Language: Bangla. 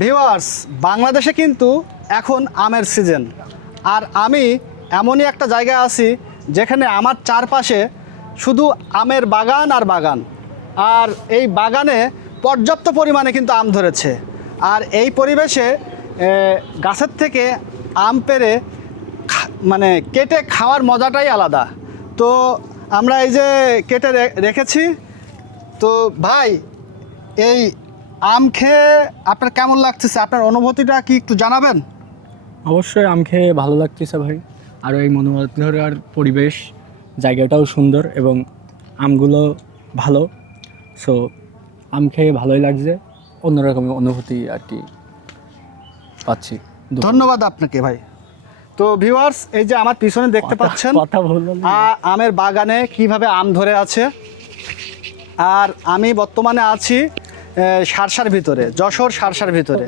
ভিউয়ার্স, বাংলাদেশে কিন্তু এখন আমের সিজন। আর আমি এমনই একটা জায়গায় আছি যেখানে আমার চারপাশে শুধু আমের বাগান আর বাগান। আর এই বাগানে পর্যাপ্ত পরিমাণে কিন্তু আম ধরেছে। আর এই পরিবেশে গাছের থেকে আম পেড়ে মানে কেটে খাওয়ার মজাটাই আলাদা। তো আমরা এই যে কেটে রেখেছি। তো ভাই, এই আম খেয়ে আপনার কেমন লাগতেছে? আপনার অনুভূতিটা কি একটু জানাবেন? অবশ্যই আম খেয়ে ভালো লাগতেছে ভাই। আর এই মনোমুগ্ধকর পরিবেশ, জায়গাটাও সুন্দর এবং আমগুলো ভালো। সো আম খেয়ে ভালোই লাগছে, অন্যরকম অনুভূতি আর কি পাচ্ছি। ধন্যবাদ আপনাকে ভাই। তো ভিউয়ার্স, এই যে আমার পিছনে দেখতে পাচ্ছেন কথা বললাম আমের বাগানে কিভাবে আম ধরে আছে। আর আমি বর্তমানে আছি সারসার ভিতরে, যশোর সারসার ভিতরে।